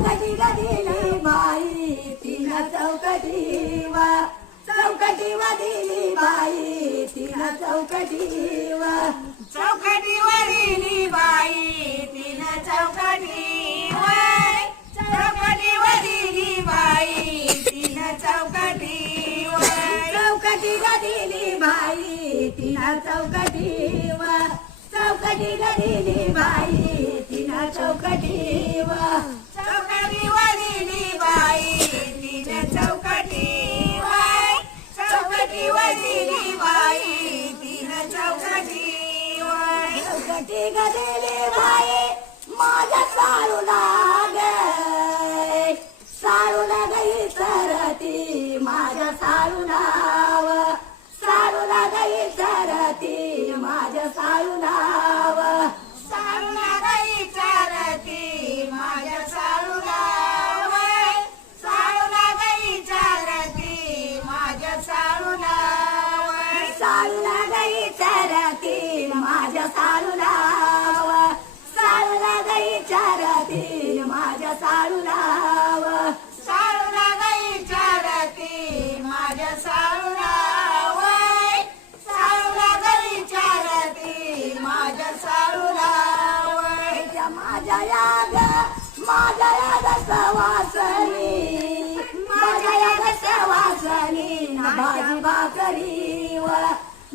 चौकटी दिली बाई तिन चौकटी व चौकटी दिली बाई तिन चौकटी व चौकटी दिली बाई तिन चौकटी चौकटी दिली बाई तिन चौकटी चौकटी दिली बाई तिन चौकटी व चौकटी दिली बाई तिन चौकटी व चौकटी दिली बाई तिन चौकटी चौकटी दिली बाई तिन चौकटी चौकटी दिली बाई माझ्या साळूला गे साळूला गई सरती माझ्या साळूला साळूला गई सरती माझ्या साळूला साळूला गई चरती माझ्या साळूला साळूला गई चरती माझ्या साळूला साळूला गई चरती माझ्या साळूला साळूला गई चरती माझ्या साळूला साळूला गई चरती माझ्या साळूला साळूला गई चरती माझ्या साळूला माझ्या याग सवासनी माझ्या याग सवासनी भाजी भाकरी व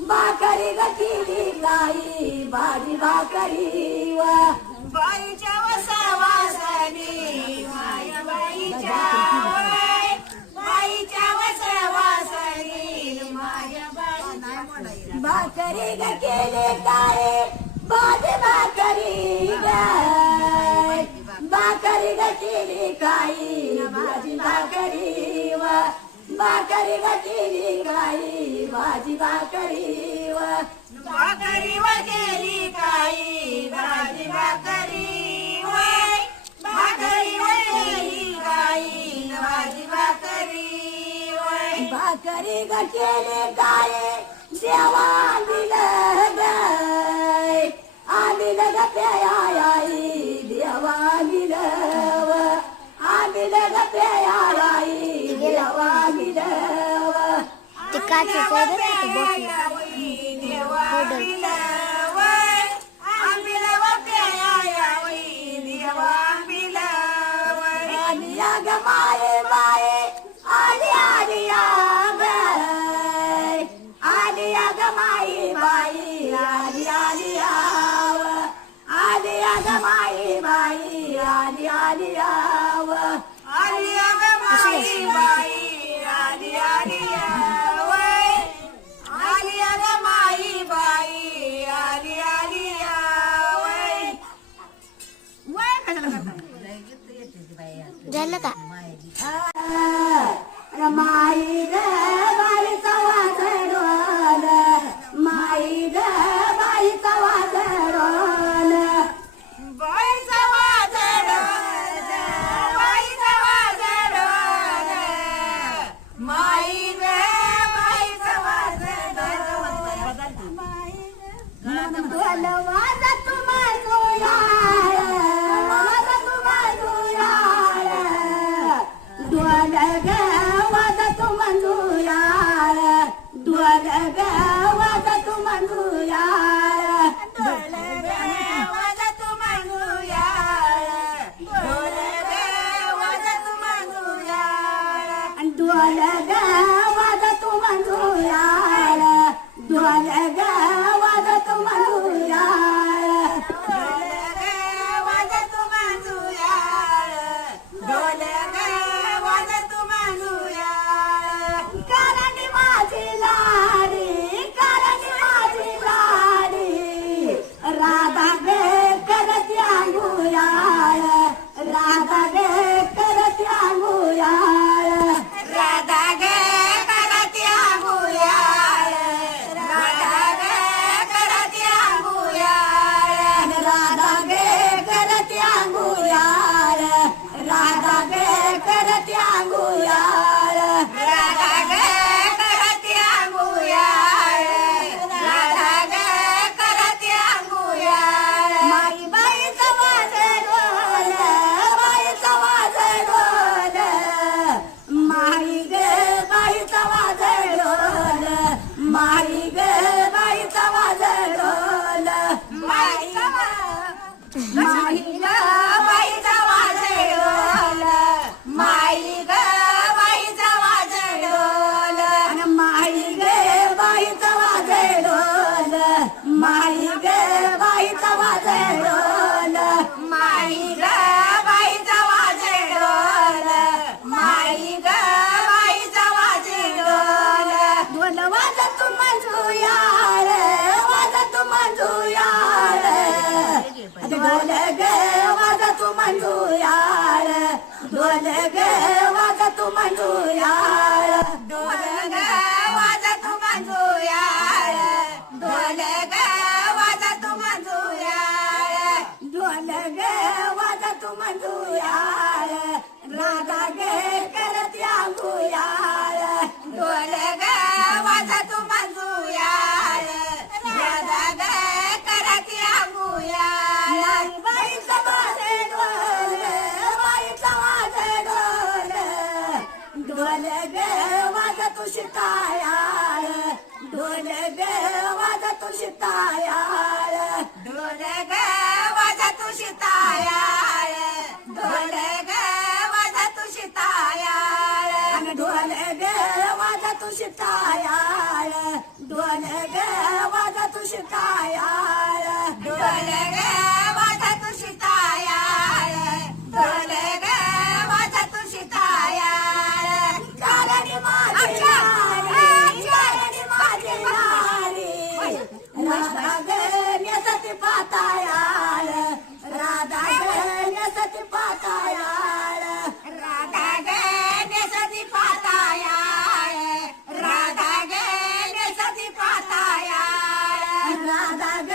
भाकरी गतीली गाई भाजी भाकरी व बाईच्या वसवासनी माया बाईच्या बाईच्या वसवासनी माया बाई भाकरी ग केले काय भाजी भाकरी गाय भाकरी ग केली काही भाजी भाकरी व भाकरी ग केली काही भाजी भाकरी व भाकरी केली काही भाजी भाकरी भाकरी केली काही भाजी भाकरी भाकरी ग केले काय देवा दिलं गाय आदिलं ग प्यायाई देवा दिलं आदिलं ग प्यायाई देवा दिलं ते काचेचं आहे बरं का ते ग माये माये आली आली आली ग माई बाई आली आली आव आली ग माई बाई आली आली आव आली ग माई बाई आली आली आली ग माई बाई आली आली झालं का माई ग बाई चवाच डोल माई ग बाई चवाच डोल बाईचा वाजड बाईचा वाजड माई ग बाईचा वाजड ढोल वाजत मंजुळाळ वाजत मंजुळाळ ढोल ग वाजत मंजुळाळ ढोल ग वाजत मंजुळाळ ढोल ग वाजत मंजुळाळ ढोल ग वाजत मंजुळाळ ढोल ग वाजत मंजुळाळ ढोल ग वाजत मंजुळाळ ढोल ग वाजत मंजुळाळ ढोल ग वाजत मंजुळाळ करणी माझी लाडी ढोल ग वाजा तू मंजुळाळ ढोल ग वाजा तू मंजुळाळ ढोल ग वाजा तू मंजुळाळ ढोल ग वाजा तू मंजुळाळ राधा ग करत अंगुळाळ ढोल ग वाजा तू मंजुळाळ राधा ग करत अंगुळाळ बाईचा वाजे ढोल बाईचा वाजे ढोल ढोल ग वाजा तू शितायाळ ढोल ग वाजा तू शितायाळ ढोल ग वाजा तू शितायाळ ढोल ग वाजा तू शितायाळ ढोल ग वाजा तू शितायाळ ढोल ग वाजा तू शितायाळ ढोल ग वाजा तू शितायाळ ढोल ग वाजा तू शितायाळ कारणी माझी नारी कारणी माझी नारी राधा ग न्यासती पातायाळ राधा ग न्यासती पातायाळ राधा ग नेसती पातायाळ राधा ग नेसती पातायाळ राधा ग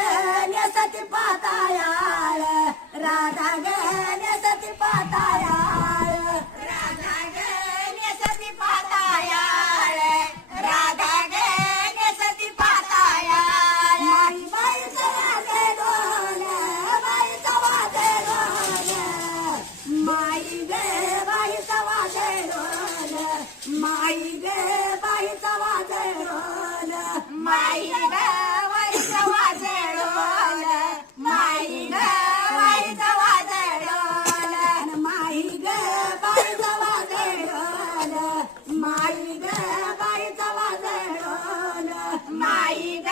न्यासती पातायाळ राधा ग न्यासती पातायाळ राधा ग नेसती पातायाळ राधा ग नेसती पातायाळ माई बाईचा वाजे ढोल बाईचा वाजे ढोल माई ग बाईचा वाजे ढोल माई ग बाईचा वाजे ढोल माई ग वाईचा वाजे ढोल माई ग वाईचा वाजे ढोल माई ग बाईचा वाजे ढोल माई ग बाईचा वाजे ढोल माई ग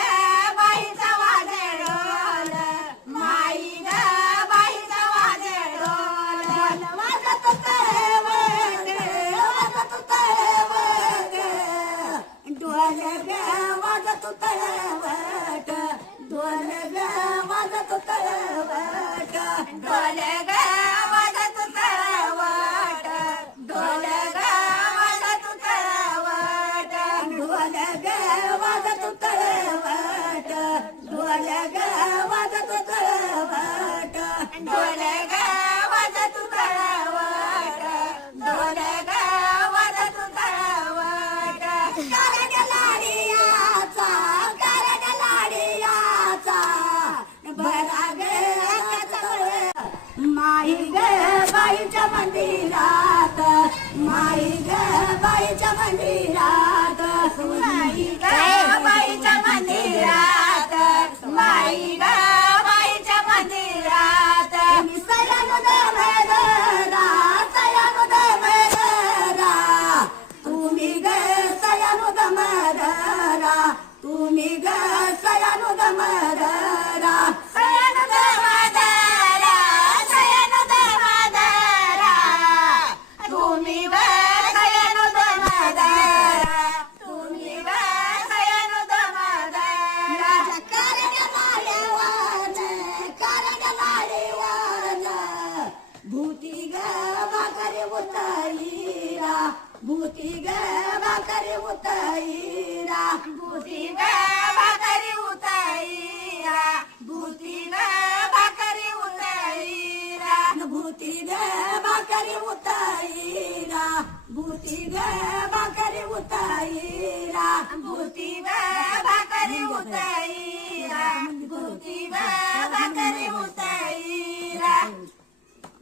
बाईचा वाजे ढोल माई ग बाईचा वाजे ढोल वाजत तळवट वाजत तळवट ढोल ग वाजत तळवट ढोल ग वाजत तळवट ढोल ग वाजत तळवट ढोल ग वाजत तळवट ढोल ग वाजत तळवट ढोल ग वाजत तळवट ढोल ग वाजत तळवट ढोल ग वाजत तळवट कारण लाडियाचा बरा ग माई ग बाईच्या मंदिरात माई ग बाईच्या मंदिरात माई ग बाईच्या मंदिरात माई ग बाईच्या मंदिरात सयानुद भैरा सयानुद भैरा तुम्ही ग सयानुद मदरा तुम्ही ग सयानुद मदरा सयानुद मादरा सयानुद मादरा तुम्ही ग सयानुद मादरा तुम्ही ग सयानुद मादरा कारण लाडेवान भूती ग भाकरे उताईरा भूती ग भाकरे उताईरा भूती ग भाकरी उताईरा भूती ग भाकरी उताईरा भूती ग भाकरे उताईरा भूती ग भाकरे उताईरा भूती ग भाकरी उताईरा भूती ग भाकरी उताईरा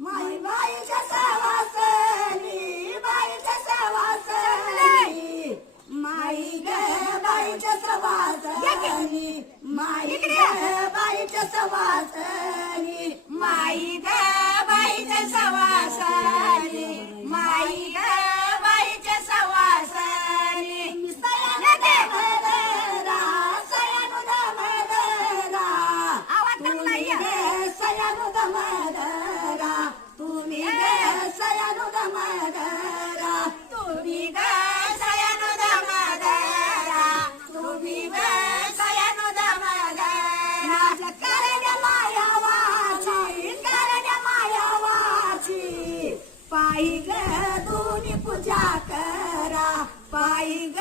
माई बाईच्या सवासनी बाईच्या सवासनी माई ग बाईच्या सवासनी माई ग बाईच्या सवासनी माई ग बाईच्या सवासनी माई ग बाईच्या सवासनी सयानुद मदरा सयानुद मदरा तुम्ही ग सयानुद मदरा तुम्ही ग सयानुद मदरा तुम्ही ग सयानुद मदरा तुम्ही ग सयानुद मदरा कारण मायावा पायी ग दोन्ही पूजा करा पायी ग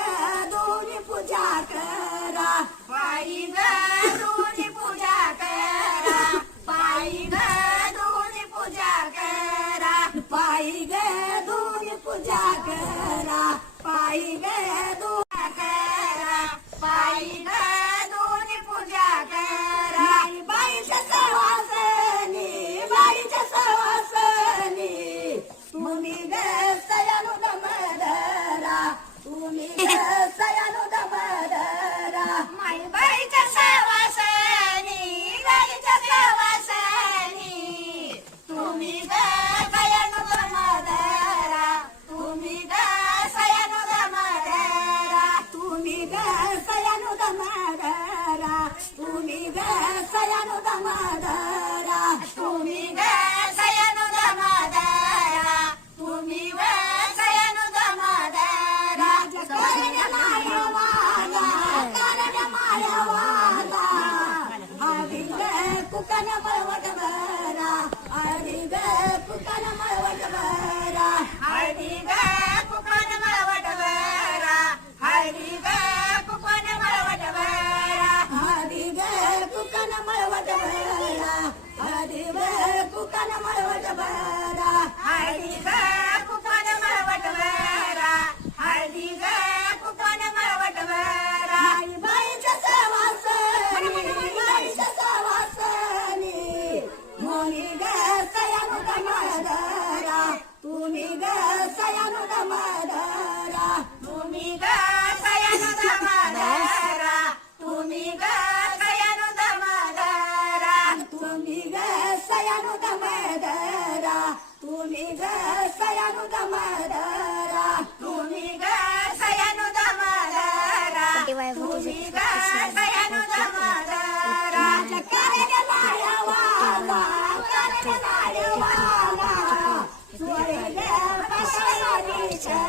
दोन्ही पूजा करा पायी ग दोन्ही पूजा करा पायी ग दोन्ही पूजा करा पायी ग दोन्ही पूजा करा पायी ग दोन्ही करा पायी ग दोन्ही पूजा करा बाईच्या सवासनी बाईच्या सवासनी तुम्ही ग सयानु दमदरा तुम्ही ग सयानु दमदरा माई बाईच्या सवासनी बाईच्या सवासनी तुम्ही ग सयानु दमदरा तुम्ही ग सयानु दमदरा तुम्ही ग सयानु दमदरा तुम्ही ग सयानु दमदरा तुम्ही ग सयानु दमदरा तुम्ही ग सयानु दमदरा करण्या मायवाला करण्या मायवाला आधी ग कुकन मळवट बरा आधी ग कुकन मळवट बरा हळदी ग कुपन मळवट बरा हळदी ग कुपन मळवट बरा आधी ग कुकन मळवट बरा आधी ग कुकन मळवट बरा हळदी ग कुपन मळवट बरा हळदी ग कुपन मळवट बरा बाईच्या सवासनी बाईच्या सवासनी मोनी ग सयानु दमदरा तुम्ही ग सयानु दमदरा तुम्ही ग सयानु दमदरा तुम्ही ग सयानु दमदरा तुम्ही ग सयानु दमदरा तुम्ही ग सयानु दमदरा तुम्ही ग सयानु दमदरा तुम्ही ग सयानु दमदरा करण्या मायवाला करण्या मायवाला स्वर्ग पसरणीच्या